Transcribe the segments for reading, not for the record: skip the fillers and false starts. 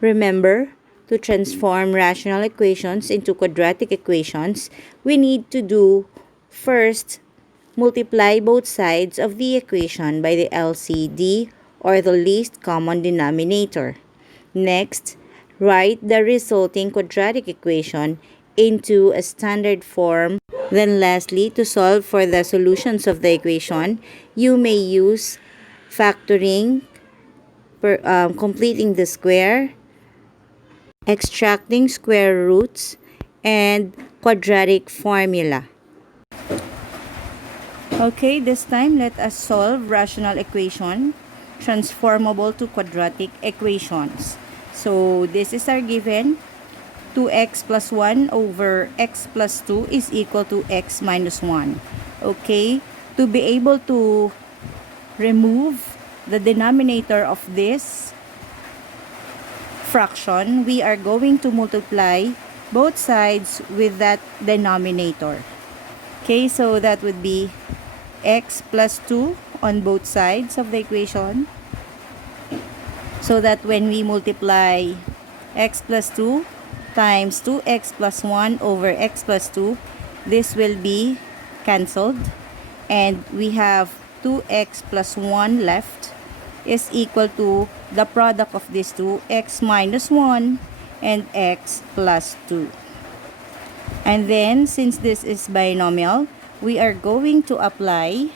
Remember, to transform rational equations into quadratic equations, we need to do first multiply both sides of the equation by the LCD or the least common denominator. Next, write the resulting quadratic equation into a standard form. Then lastly, to solve for the solutions of the equation, you may use factoring, completing the square, extracting square roots, and quadratic formula. Okay, this time let us solve rational equation transformable to quadratic equations. So this is our given. 2x plus 1 over x plus 2 is equal to x minus 1. Okay, to be able to remove the denominator of this fraction, we are going to multiply both sides with that denominator. Okay, so that would be x plus 2 on both sides of the equation, so that when we multiply x plus 2 times 2x plus 1 over x plus 2, this will be cancelled, and we have 2x plus 1 left is equal to the product of these two, x minus 1 and x plus 2. And then, since this is binomial, we are going to apply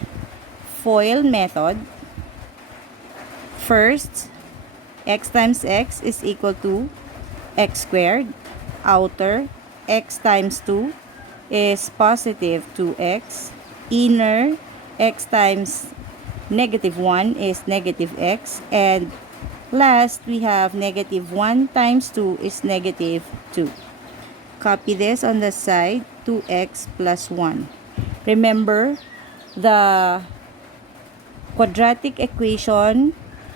FOIL method. First, x times x is equal to x squared. Outer, x times 2 is positive 2x. Inner, x times negative 1 is negative x. And last, we have negative 1 times 2 is negative 2. Copy this on the side, 2x plus 1. Remember, the quadratic equation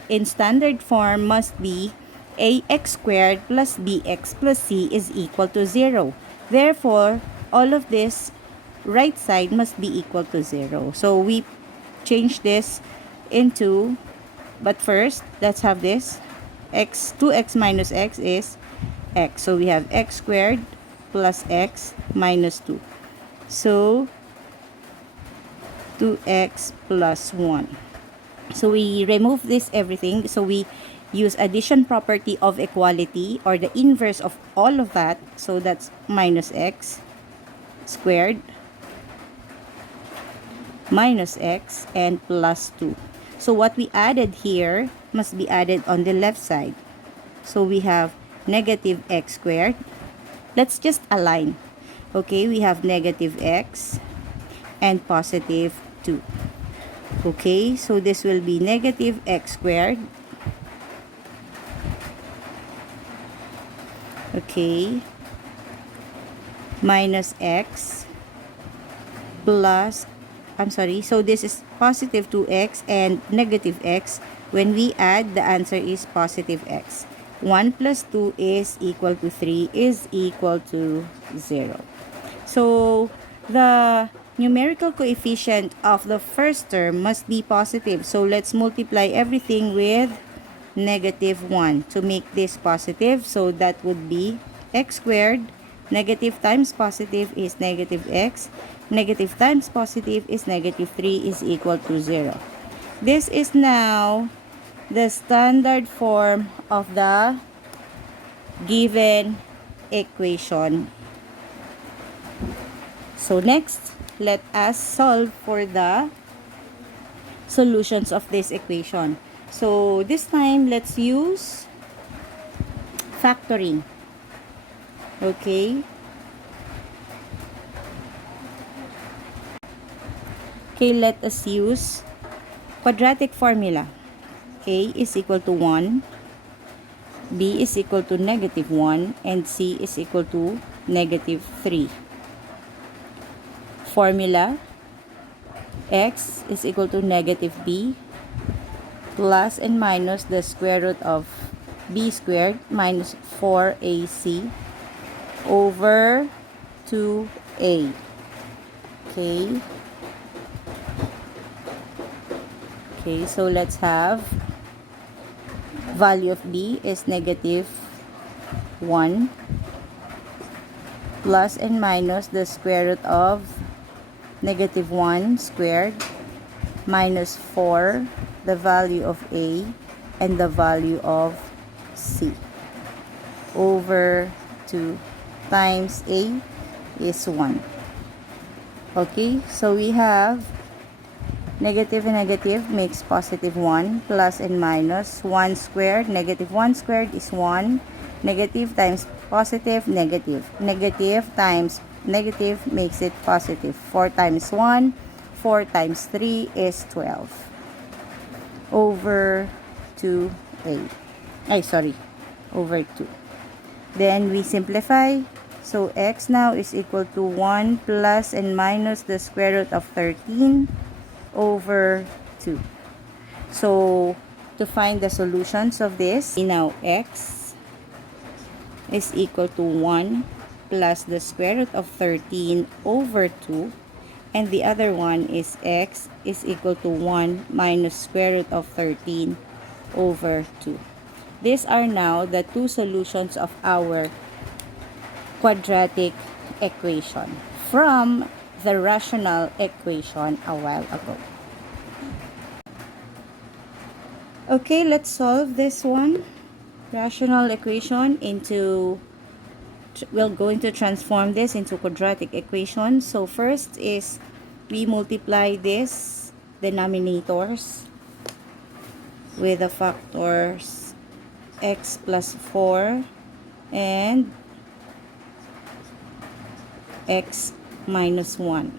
in standard form must be ax squared plus bx plus c is equal to 0. Therefore, all of this right side must be equal to 0. So we change this into, but first, let's have this. 2x minus x is x. So we have x squared plus x minus 2. So 2x plus 1. So we remove this everything. So we use addition property of equality, or the inverse of all of that. So that's minus x squared minus x and plus 2. So what we added here must be added on the left side. So we have negative x squared. Let's just align. Okay, we have negative x and positive 2. Okay, so this will be negative x squared. Okay, minus x plus, so this is positive 2x and negative x. When we add, the answer is positive x. 1 plus 2 is equal to 3 is equal to 0. So the numerical coefficient of the first term must be positive. So let's multiply everything with negative 1 to make this positive. So that would be x squared. Negative times positive is negative x. Negative times positive is negative 3 is equal to 0. This is now the standard form of the given equation. So next, let us solve for the solutions of this equation. So this time, let's use factoring. Okay. Okay, let us use quadratic formula. A is equal to 1, B is equal to negative 1, and C is equal to negative 3. Formula, x is equal to negative b plus and minus the square root of b squared minus 4ac over 2a. Okay. Okay, so let's have value of b is negative 1 plus and minus the square root of negative 1 squared minus 4, the value of A and the value of C, over 2 times A is 1. Okay, so we have negative and negative makes positive 1, plus and minus 1 squared, negative 1 squared is 1, negative times positive, negative, negative times negative makes it positive, 4 times 1, 4 times 3 is 12, over 2a, over 2. Then we simplify, so x now is equal to 1 plus and minus the square root of 13 over 2. So to find the solutions of this, now x is equal to 1 plus the square root of 13 over 2, and the other one is x is equal to 1 minus square root of 13 over 2. These are now the two solutions of our quadratic equation from the rational equation a while ago. Okay, let's solve this one. Rational equation into, we're going to transform this into quadratic equation. So first is we multiply this denominators with the factors x plus 4 and x minus 1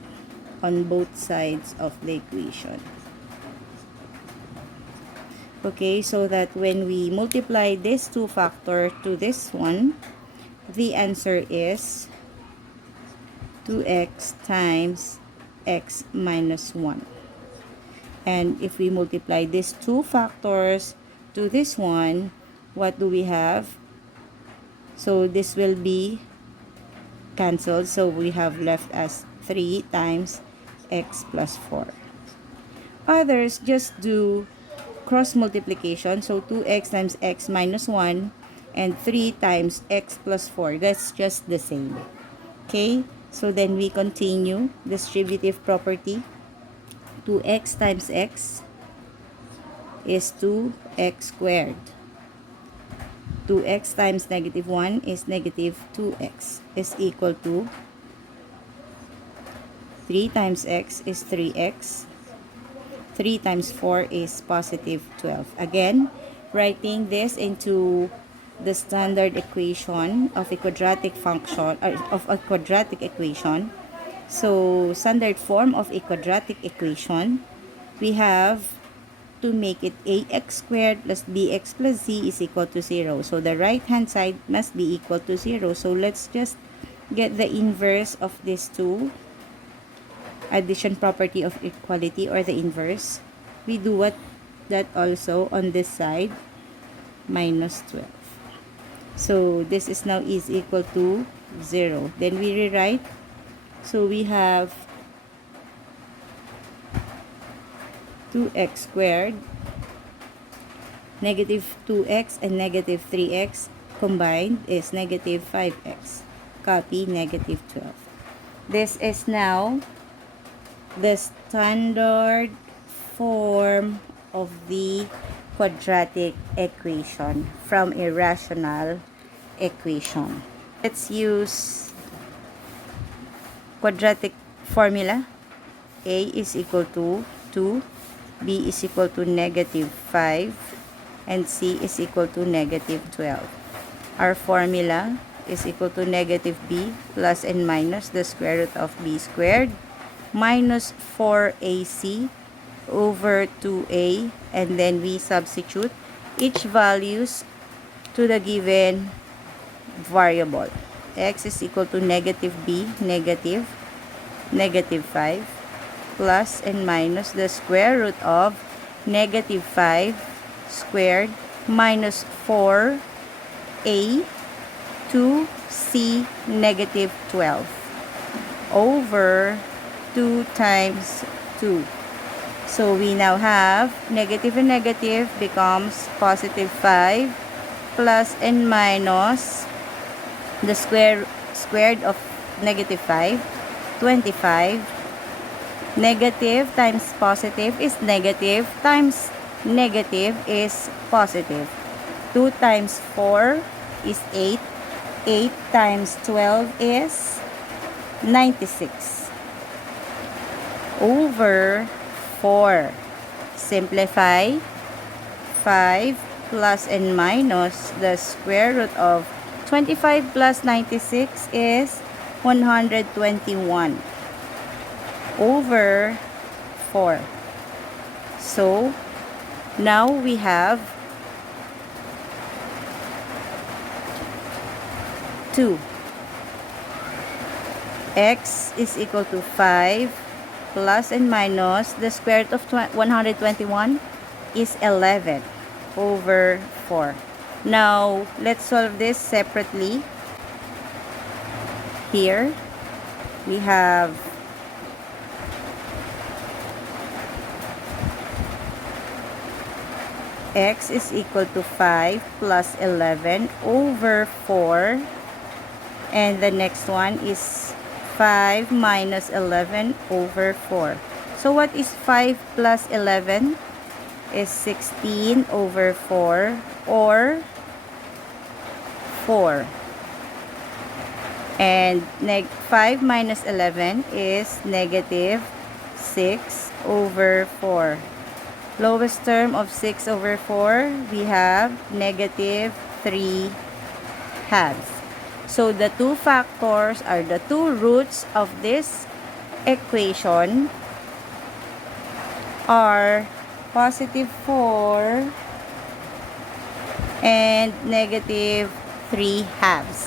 on both sides of the equation. Okay, so that when we multiply this two factor to this one, the answer is 2x times x minus 1. And if we multiply these two factors to this one, what do we have? So this will be cancelled, so we have left as 3 times x plus 4. Others just do cross multiplication, so 2x times x minus 1 and 3 times x plus 4, that's just the same. Okay, so then we continue distributive property. 2x times x is 2x squared. 2x times negative 1 is negative 2x is equal to 3 times x is 3x. 3 times 4 is positive 12. Again, writing this into the standard equation of a quadratic function, or of a quadratic equation. So, standard form of a quadratic equation, we have to make it ax squared plus bx plus z is equal to 0. So, the right-hand side must be equal to 0. So, let's just get the inverse of these two. Addition property of equality, or the inverse. We do that also on this side, minus 12. So, this is now is equal to 0. Then we rewrite. So, we have 2x squared, negative 2x and negative 3x combined is negative 5x. Copy negative 12. This is now the standard form of the quadratic equation from a rational equation. Let's use quadratic formula. A is equal to 2, B is equal to negative 5, and C is equal to negative 12. Our formula is equal to negative b plus and minus the square root of b squared minus 4ac over 2a, and then we substitute each values to the given variable. X is equal to negative b, negative 5, plus and minus the square root of negative 5 squared minus 4a 2c negative 12 over 2 times 2. So we now have negative and negative becomes positive 5 plus and minus The squared of negative 5, 25. Negative times positive is negative times negative is positive. 2 times 4 is 8. 8 times 12 is 96. Over 4. Simplify. 5 plus and minus the square root of 25 plus 96 is 121 over 4. So, now we have 2. X is equal to 5 plus and minus the square root of 121 is 11 over 4. Now, let's solve this separately. Here, we have x is equal to 5 plus 11 over 4. And the next one is 5 minus 11 over 4. So, what is 5 plus 11? Is 16 over 4 or 4. And 5 minus 11 is negative 6 over 4. Lowest term of 6 over 4, we have negative 3 halves. So, the two factors are the two roots of this equation are positive 4 and negative 3 halves.